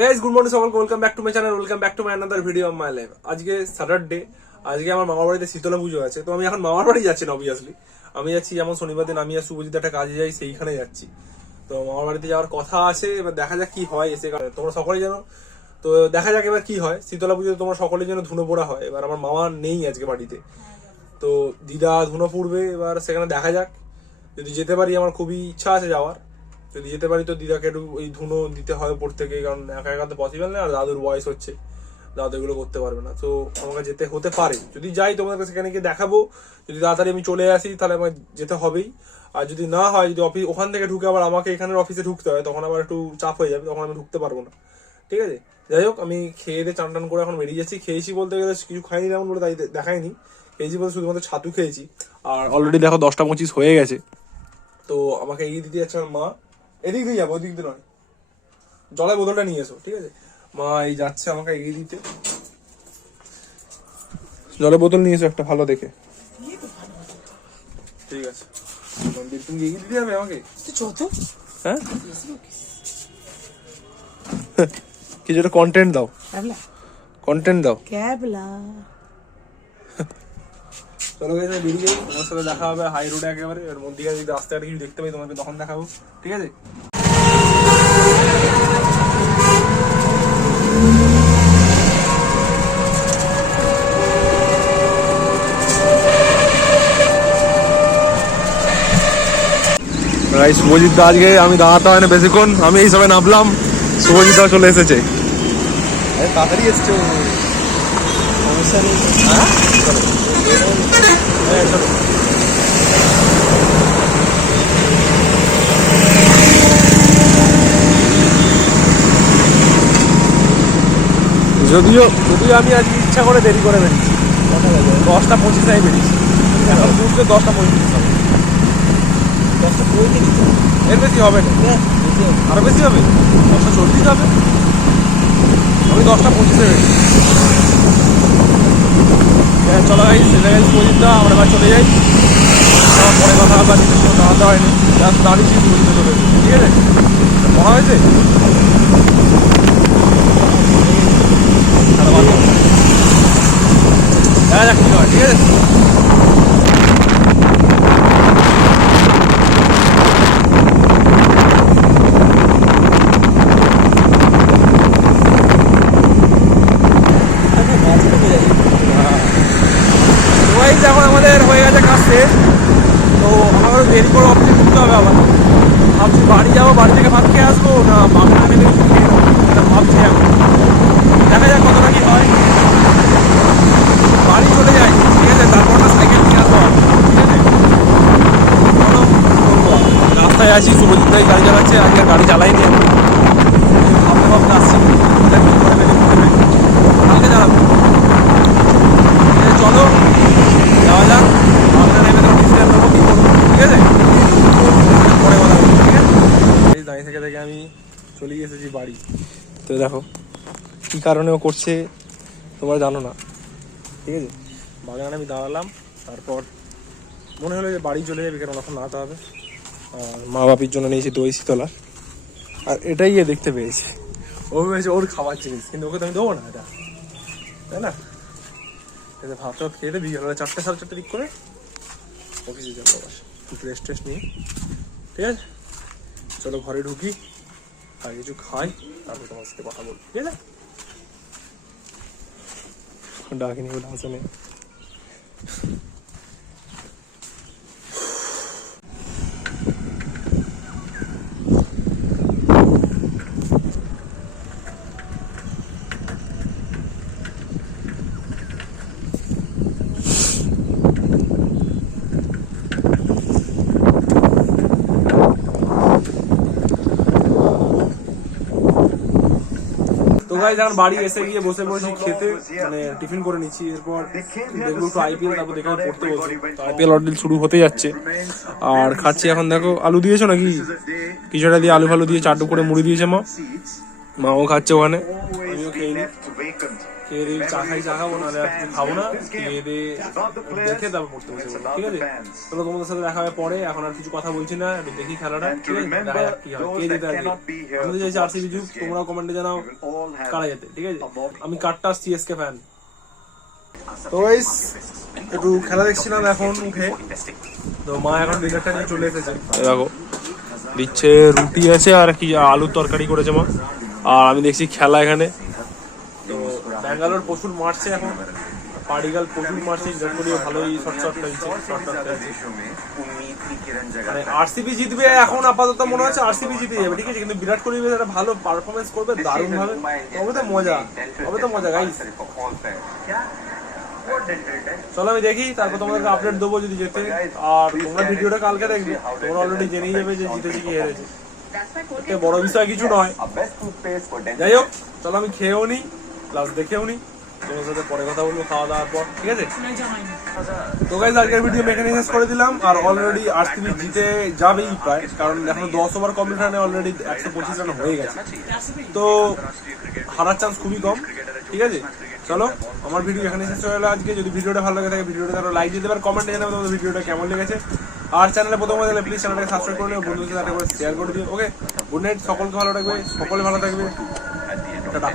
Guys good morning সকলকে, welcome back to my channel, welcome back to my another video of my life. আজকে Saturday, আজকে আমার মামার বাড়িতে শীতলা পুজো আছে। তো আমি এখন মামার বাড়ি যাচ্ছি না, অবভিয়াসলি আমি যাচ্ছি যেমন শনিবার দিন আমি আর শুভজিৎ একটা কাজে যাই, সেইখানে যাচ্ছি। তো মামার বাড়িতে যাওয়ার কথা আছে, এবার দেখা যাক কি হয়। এসে তোমরা সকলেই জানো, তো দেখা যাক এবার কি হয়। শীতলা পুজোতে তোমরা সকলের জন্য ধুনো পোড়া হয়। এবার আমার মামা নেই আজকে বাড়িতে, তো দিদা ধুনো পুড়বে। এবার সেখানে দেখা যাক, যদি যেতে পারি আমার খুবই ইচ্ছা আছে যাওয়ার। যদি যেতে পারি তো দিদাকে একটু ওই ধুনো দিতে হয় উপর থেকে, কারণ একা একা তো পসিবল না, আর দাদুর বয়স হচ্ছে, দাদু এগুলো করতে পারবে না। তো আমাকে যেতে হতে পারে, যদি যাই তোমাদের সেখানে গিয়ে দেখাবো। যদি তাড়াতাড়ি আমি চলে আসি তাহলে আমার যেতে হবেই, আর যদি না হয়, যদি অফিস ওখান থেকে ঢুকে আবার আমাকে এখানের অফিসে ঢুকতে হয়, তখন আবার একটু চাপ হয়ে যাবে, তখন আমি ঢুকতে পারবো না। ঠিক আছে, যাই হোক, আমি খেয়ে দিয়ে চান টান করে এখন বেরিয়ে যাচ্ছি। খেয়েছি বলতে গেলে কিছু খাইনি তেমন বলে, তাই দেখাইনি। খেয়েছি বলতে শুধুমাত্র ছাতু খেয়েছি। আর অলরেডি দেখো 10টা 25 হয়ে গেছে। তো আমাকে এগিয়ে দিতে যাচ্ছে আমার মা। এদিক দিয়ে যাবো, ওদিক দিয়ে নয়। জলের বোতলটা নিয়ে এসো, ঠিক আছে? মা এই যাচ্ছে আমাকে এগিয়ে দিতে। জলের বোতল নিয়ে এসো একটা ভালো দেখে। ঠিক আছে, তুমি এগিয়ে দিতে যাবে আমাকে? হ্যাঁ, কিছু একটা কন্টেন্ট দাও, কন্টেন্ট দাও। চলো গেছে, বেরিয়ে যাই। তোমার সাথে দেখা হবে হাই রোডে একেবারে। এর মধ্যে যদি রাস্তাঘাটে কিছু দেখতে পাই তোমাকে তখন দেখাবো, ঠিক আছে? শুভজিৎ দা আজকে আমি দাঁড়াতে হয় না বেশিক্ষণ, আমি এই সময় নামলাম, শুভজিৎ দা চলে এসেছে। তাড়াতাড়ি এসছো, সমস্যা নেই। হ্যাঁ চলো, চলো। যদিও আমি আজকে ইচ্ছা করে দেরি করে বেরিয়েছি, 10টা 25 বেরিয়েছি। এখন বুঝতে 10টা 35 হবে। 10টা 35, এর বেশি হবে না, আরো বেশি হবে, 10টা 40 হবে। আমি 10টা 25 বেরিয়েছি। চলো গাইস, পর্যন্ত আমরা এবার চলে যাই। আমার পরে কথা হবে, নিজের সঙ্গে দাঁড়াতে হয়নি, জাস্ট দাঁড়িয়েছি, পর্যন্ত চলে এসেছি। ঠিক আছে, মনে হয়েছে দেখা যাক কি হয়। ঠিক আছে, এখন আমাদের হয়ে গেছে কাজ শেষ। তো আমাদের দেরি করে অফিসে ঢুকতে হবে আবার। ভাবছি বাড়ি যাবো, বাড়ি থেকে ভাত খেয়ে আসবো, না বাংলা নেমে খেয়ে নেবো, এটা ভাবছি এখন। দেখা যাক কতটা কি হয়। বাড়ি চলে যাই, ঠিক আছে, তারপর না সাইকেল নিয়ে আসবো। ঠিক আছে, চলো, রাস্তায় আছি, শুভজিৎ ভাই গাড়ি চালাচ্ছে, আজকে গাড়ি চালাইনি আমি, ভাবতে আসছি কালকে চালাবো। চলো যাওয়া যাক, বাংলা নেমে তো ডিসিশন নেবো কি করবো। ঠিক আছে, পরে কথা বলবো। ঠিক আছে, এই দাঁড়িয়ে থেকে আমি চলে এসেছি বাড়ি। তো দেখো কি কারণে ও করছে তোমরা জানো না। ঠিক আছে, বাগানে আমি দাঁড়ালাম, তারপর মনে হলো যে বাড়ি চলে যাবে, কেন এখন নাড়াতে হবে। আর মা বাপির জন্য নিয়েছি দই শীতলা, আর এটাই গিয়ে দেখতে পেয়েছি। ও ভেবেছে ওর খাবার জিনিস, কিন্তু ওকে তো আমি দেবো না এটা, তাই না? এটা ভাত টাত খেয়ে বিকেল 4টে 4:30 দিক করে অফিসে যাবো আবার, একটু রেস্ট টেস্ট নিয়ে। ঠিক আছে, চলো ঘরে ঢুকি, আর কিছু খাই, তারপর তোমার সাথে কথা বলবো। ঠিক আছে, ডাকিনি বলে হাসে নেই। তো গাইস এখন বাড়ি এসে গিয়ে বসে পড়েছি খেতে, মানে টিফিন করে নিচ্ছি। এরপর দেখবো একটু আইপিএল, তারপর দেখে পড়তে বসবো। আইপিএল অলরেডি শুরু হতে যাচ্ছে। আর খাচ্ছি এখন, দেখো আলু দিয়েছো নাকি কিছুটা দিয়ে, আলু ফালু দিয়ে চাটু করে মুড়ি দিয়েছে মাও খাচ্ছে ওখানে, আমিও খেয়ে নিই। খেয়ে দিয়ে চা খাবো না, আর কিছু খাবো না, খেয়ে দিয়ে দেখে তারপর পড়তে বসে পড়বো, ঠিক আছে? তাহলে তোমাদের সাথে দেখা হবে পরে, এখন আর কিছু কথা বলছি না, একটু দেখি খেলাটা, ঠিক আছে? দেখা যাক কি হয়, কে যেতে আগে। আমি তো চাইছি আরসিবি জিতুক, তোমরা কমেন্টে জানাও কারা যেতে, ঠিক আছে? আমি কাটটার সিএসকে ফ্যান। তো গাইস একটু খেলা দেখছিলাম এখন উঠে, তো মা এখন ডিনারটা নিয়ে চলে এসেছে। দেখো দিচ্ছে রুটি আছে আর কি আলুর তরকারি করেছে মা, আর আমি দেখছি খেলা এখানে। তো ব্যাঙ্গালোর প্রচুর মারছে এখন, পার্টিগাল প্রচুর মারছে, বিরাট কোহলিও ভালোই শর্ট খেলছে, মানে আরসিবি জিতবে এখন আপাতত মনে হচ্ছে আরসিবি জিতে যাবে, ঠিক আছে? কিন্তু বিরাট কোহলি একটা ভালো পারফরমেন্স করবে দারুণ ভাবে, তবে তো মজা গাইস। চলো আমি দেখি, তারপর তোমাদেরকে আপডেট দেবো যদি যেতে। আর তোমরা ভিডিওটা কালকে দেখবে, তোমরা অলরেডি জেনেই যাবে যে জিতেছে কি হেরেছে, এতে বড় বিষয় কিছু নয়। যাই হোক, চলো আমি খেয়েও নি, প্লাস দেখেও নি, তোমার সাথে পরে কথা বলবো খাওয়া দাওয়ার পর, ঠিক আছে? তো গাইস আজকের ভিডিও এখানে শেষ করে দিলাম। আর অলরেডি আরসিবি জিতে যাবেই প্রায়, কারণ এখন 10 ওভার কমপ্লিট রানে অলরেডি 125 রান হয়ে গেছে, তো হারার চান্স খুবই কম, ঠিক আছে? চলো আমার ভিডিও এখানে শেষ হয়ে গেল আজকে। যদি ভিডিওটা ভালো লাগে থাকে ভিডিওটা তারা লাইক দিতে পারো, কমেন্টে জানাবে তোমাদের ভিডিওটা কেমন লেগেছে। আর চ্যানেলে প্রথম হলে প্লিজ চ্যানেলটাকে সাবস্ক্রাইব করে নেবে, বন্ধুদের সাথে শেয়ার করে দিও। ওকে, গুড নাইট, সকলকে ভালো রাখবে, সকলে ভালো থাকবে, টাটা।